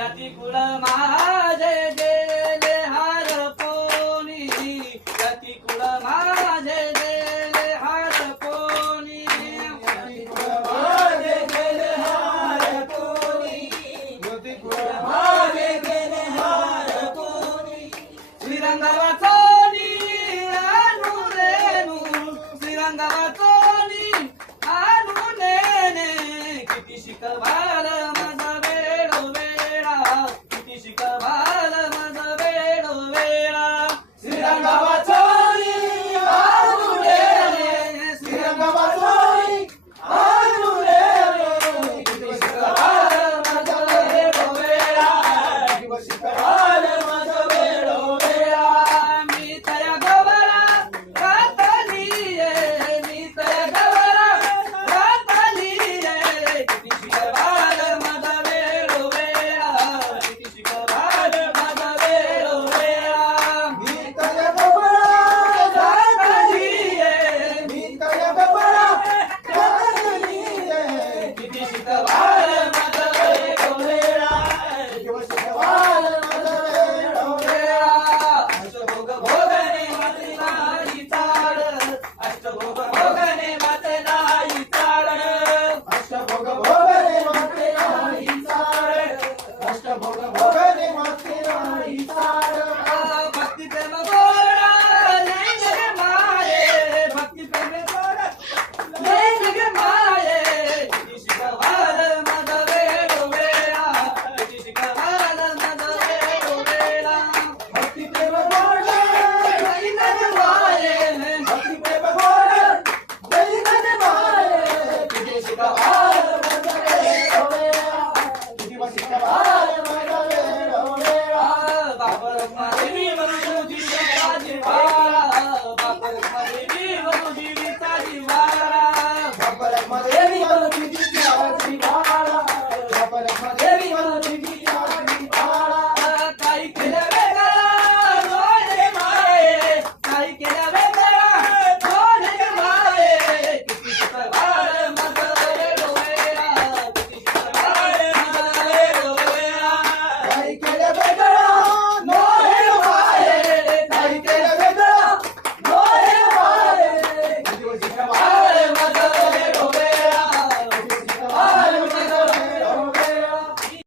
जाती कुळ माझे गेले हार पोनी जाती कुळ माझे गेले हार पोनी जाती कुळ माझे गेले हार पोनी जाती कुळ माझे गेले हार पोनी श्रीरंगावा चोनी आणू रेणू श्रीरंगावा चोनी आणू नेने किती शिकवा